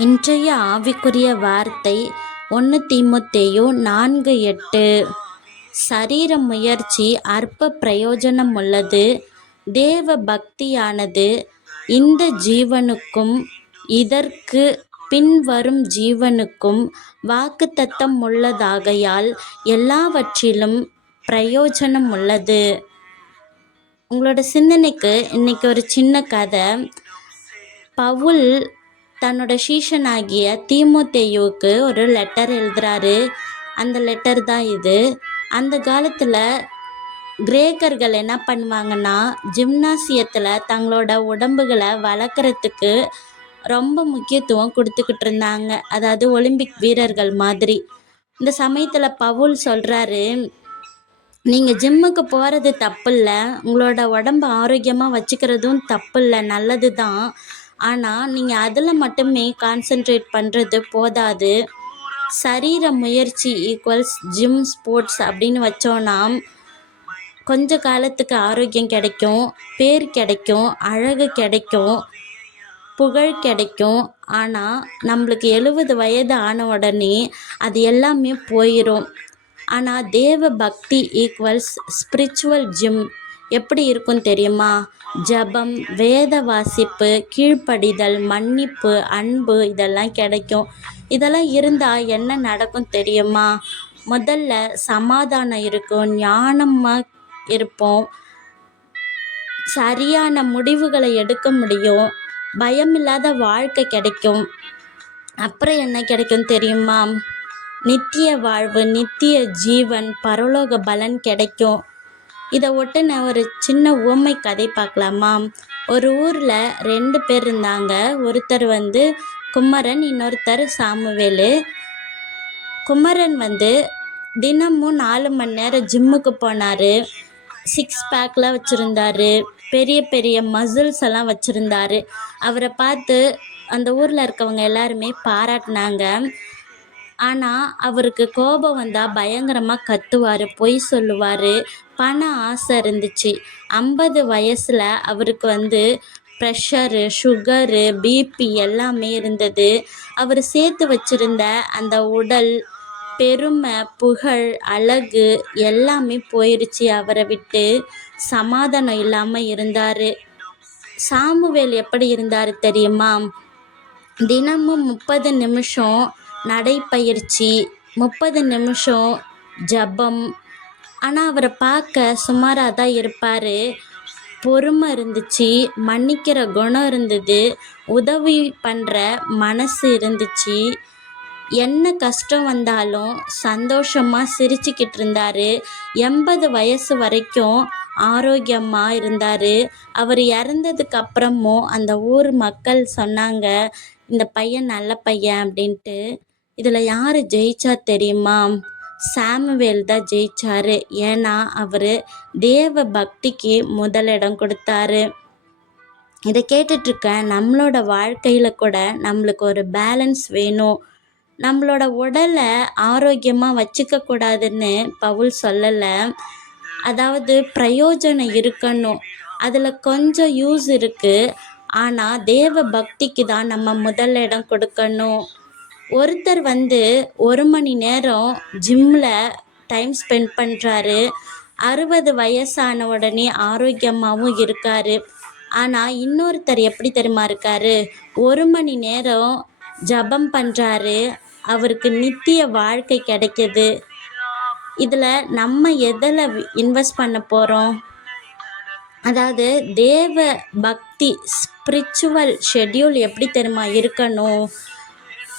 இன்றைய ஆவிக்குரிய வார்த்தை 1 தீமோத்தேயு 4:8. சரீர முயற்சி அற்ப பிரயோஜனமுள்ளது. தேவ பக்தியானது இந்த ஜீவனுக்கும் இதற்கு பின்வரும் ஜீவனுக்கும் வாக்குத்தத்தம் உள்ளதாகையால் எல்லாவற்றிலும் பிரயோஜனமுள்ளது. உங்களோட சிந்தனைக்கு இன்னைக்கு ஒரு சின்ன கதை. பவுல் தன்னோட சீஷனாகிய தீமோத்தேயுவுக்கு ஒரு லெட்டர் எழுதுறாரு. அந்த லெட்டர் தான் இது. அந்த காலத்தில் கிரேக்கர்கள் என்ன பண்ணுவாங்கன்னா, ஜிம்னாசியத்தில் தங்களோட உடம்புகளை வளர்க்குறதுக்கு ரொம்ப முக்கியத்துவம் கொடுத்துக்கிட்டு இருந்தாங்க. அதாவது ஒலிம்பிக் வீரர்கள் மாதிரி. இந்த சமயத்தில் பவுல் சொல்கிறாரு, நீங்கள் ஜிம்முக்கு போகிறது தப்பு இல்லை, உங்களோட உடம்பு ஆரோக்கியமாக வச்சுக்கிறதும் தப்பு இல்லை, நல்லது தான். ஆனால் நீங்கள் அதில் மட்டுமே கான்சென்ட்ரேட் பண்ணுறது போதாது. சரீர முயற்சி ஈக்குவல்ஸ் ஜிம் ஸ்போர்ட்ஸ் அப்படின்னு வச்சோன்னா கொஞ்ச காலத்துக்கு ஆரோக்கியம் கிடைக்கும், பேர் கிடைக்கும், அழகு கிடைக்கும், புகழ் கிடைக்கும். ஆனால் நம்மளுக்கு 70 வயது ஆன உடனே அது எல்லாமே போயிடும். ஆனால் தேவ பக்தி ஈக்குவல்ஸ் ஸ்பிரிச்சுவல் ஜிம் எப்படி இருக்கும் தெரியுமா? ஜபம், வேத வாசிப்பு, கீழ்ப்படிதல், மன்னிப்பு, அன்பு இதெல்லாம் கிடைக்கும். இதெல்லாம் இருந்தால் என்ன நடக்கும் தெரியுமா? முதல்ல சமாதானம் இருக்கும், ஞானமாக இருப்போம், சரியான முடிவுகளை எடுக்க முடியும், பயமில்லாத வாழ்க்கை கிடைக்கும். அப்புறம் என்ன கிடைக்கும் தெரியுமா? நித்திய வாழ்வு, நித்திய ஜீவன், பரலோக பலன் கிடைக்கும். இதை ஒட்டுன ஒரு சின்ன உவமை கதை பார்க்கலாமா? ஒரு ஊரில் 2 பேர் இருந்தாங்க. ஒருத்தர் குமரன், இன்னொருத்தர் சாமுவேலு. குமரன் தினமும் 4 மணி நேரம் ஜிம்முக்கு போனார். 6 பேக்கில் வச்சுருந்தார், பெரிய பெரிய மசில்ஸ் எல்லாம் வச்சுருந்தார். அவரை பார்த்து அந்த ஊரில் இருக்கவங்க எல்லாருமே பாராட்டினாங்க. ஆனால் அவருக்கு கோபம் வந்தால் பயங்கரமாக கத்துவார், பொய் சொல்லுவார், பண ஆசை இருந்துச்சு. 50 வயசில் அவருக்கு ப்ரெஷரு, சுகரு, பிபி எல்லாமே இருந்தது. அவர் சேர்த்து வச்சுருந்த அந்த உடல், பெருமை, புகழ், அழகு எல்லாமே போயிடுச்சு. அவரை விட்டு சமாதானம் இல்லாமல் இருந்தார். சாமுவேல் எப்படி இருந்தார் தெரியுமா? தினமும் 30 நிமிஷம் நடைப்பயிற்சி, 30 நிமிஷம் ஜபம். ஆனால் அவரை பார்க்க சுமாராக தான் இருப்பார். பொறுமை இருந்துச்சு, மன்னிக்கிற குணம் இருந்தது, உதவி பண்ணுற மனசு இருந்துச்சு. என்ன கஷ்டம் வந்தாலும் சந்தோஷமாக சிரிச்சுக்கிட்டு இருந்தார். 80 வயசு வரைக்கும் ஆரோக்கியமாக இருந்தார். அவர் இறந்ததுக்கு அப்புறமும் அந்த ஊர் மக்கள் சொன்னாங்க, இந்த பையன் நல்ல பையன் அப்படின்ட்டு. இதில் யார் ஜெயிச்சா தெரியுமா? சாமுவேல் தான் ஜெயிச்சார். ஏன்னா அவர் தேவ பக்திக்கு முதலிடம் கொடுத்தாரு. இதை கேட்டுட்ருக்க நம்மளோட வாழ்க்கையில் கூட நம்மளுக்கு ஒரு பேலன்ஸ் வேணும். நம்மளோட உடலை ஆரோக்கியமாக வச்சுக்க கூடாதுன்னு பவுல் சொல்லலை. அதாவது பிரயோஜனம் இருக்கணும், அதில் கொஞ்சம் யூஸ் இருக்குது. ஆனால் தேவ பக்திக்கு தான் நம்ம முதலிடம் கொடுக்கணும். ஒருத்தர் 1 மணி நேரம் ஜிம்மில் டைம் ஸ்பெண்ட் பண்ணுறாரு, 60 வயசான உடனே ஆரோக்கியமாகவும் இருக்கார். ஆனால் இன்னொருத்தர் எப்படி தெரியுமா இருக்கார்? 1 மணி நேரம் ஜபம் பண்ணுறாரு, அவருக்கு நித்திய வாழ்க்கை கிடைக்கிது. இதில் நம்ம எதில் இன்வெஸ்ட் பண்ண போகிறோம்? அதாவது தேவ பக்தி ஸ்பிரிச்சுவல் ஷெட்யூல் எப்படி தெரியுமா இருக்கணும்?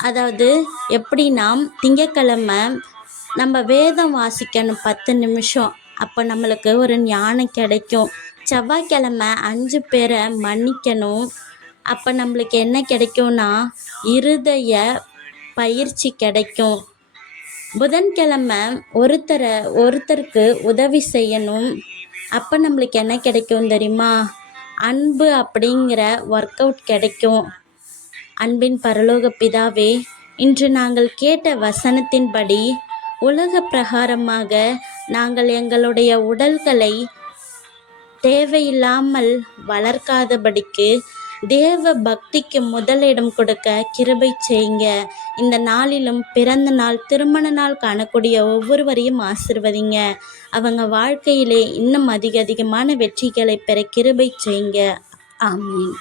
அதாவது எப்படின்னா, திங்கக்கிழமை நம்ம வேதம் வாசிக்கணும் 10 நிமிஷம், அப்போ நம்மளுக்கு ஒரு ஞானம் கிடைக்கும். செவ்வாய்க்கிழமை 5 பேரை மன்னிக்கணும், அப்போ நம்மளுக்கு என்ன கிடைக்கும்னா இருதய பயிற்சி கிடைக்கும். புதன்கிழமை ஒருத்தருக்கு உதவி செய்யணும், அப்போ நம்மளுக்கு என்ன கிடைக்கும் தெரியுமா? அன்பு அப்படிங்கிற ஒர்க் அவுட் கிடைக்கும். அன்பின் பரலோக பிதாவே, இன்று நாங்கள் கேட்ட வசனத்தின்படி உலக பிரகாரமாக நாங்கள் எங்களுடைய உடல்களை தேவையில்லாமல் வளர்க்காதபடிக்கு தேவ பக்திக்கு முதலிடம் கொடுக்க கிருபை செய்யுங்க. இந்த நாளிலும் பிறந்த நாள், திருமண நாள் காணக்கூடிய ஒவ்வொருவரையும் ஆசிர்வதிங்க. அவங்க வாழ்க்கையிலே இன்னும் அதிகமான வெற்றிகளை பெற கிருபை செய்யுங்க. ஆமீன்.